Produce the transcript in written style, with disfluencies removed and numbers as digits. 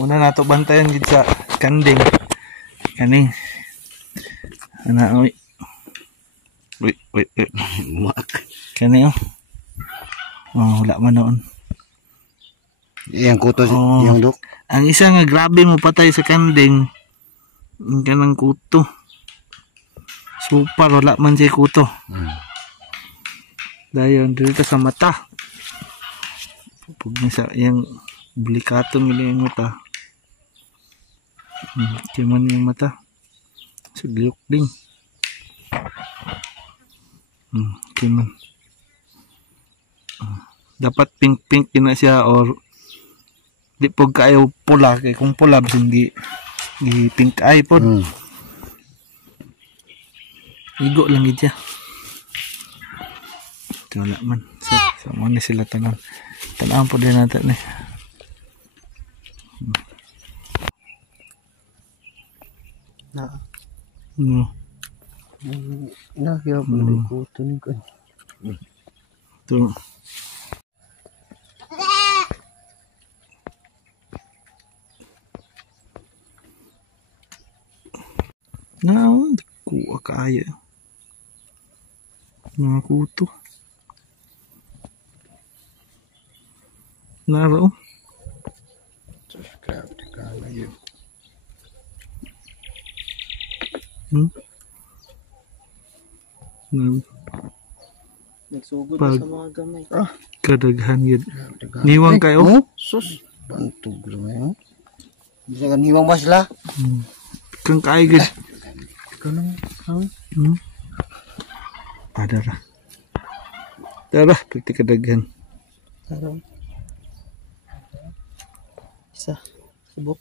Una na to bantayan gid sa kanding. Kaning. Ana oy. Wait. Kani oh. Oh, wala man noon. Yang kuto yang dok. Ang isa nga grabe mo patay sa kanding. Ang kanang kuto. Super wala man siya kuto. Dayon dito sa mata. Pag sa yung bulikaton nila yung mata. Cuman yung mata. Sugyok din. Cuman. Dapat pink na siya or di po kayo pula. Kaya kung pula hindi pink eye po. Igo lang ito siya. Ito wala man. Sa mga sila tanan. Tanaan po din natin eh. Kaya pala kuto ni ko. Ito. Naon kuha kaya. Mga kuto. Naro. Grabe ka yun. Nagsugod na sa mga gamay. Kadaghan yun. Niwang kayo? Sus. Bantog lang. Bisa kan niwang ba sila? Kang kaigid. Kanang hawin. Padara. Tara, pagti kadaghan. Isa. Subok.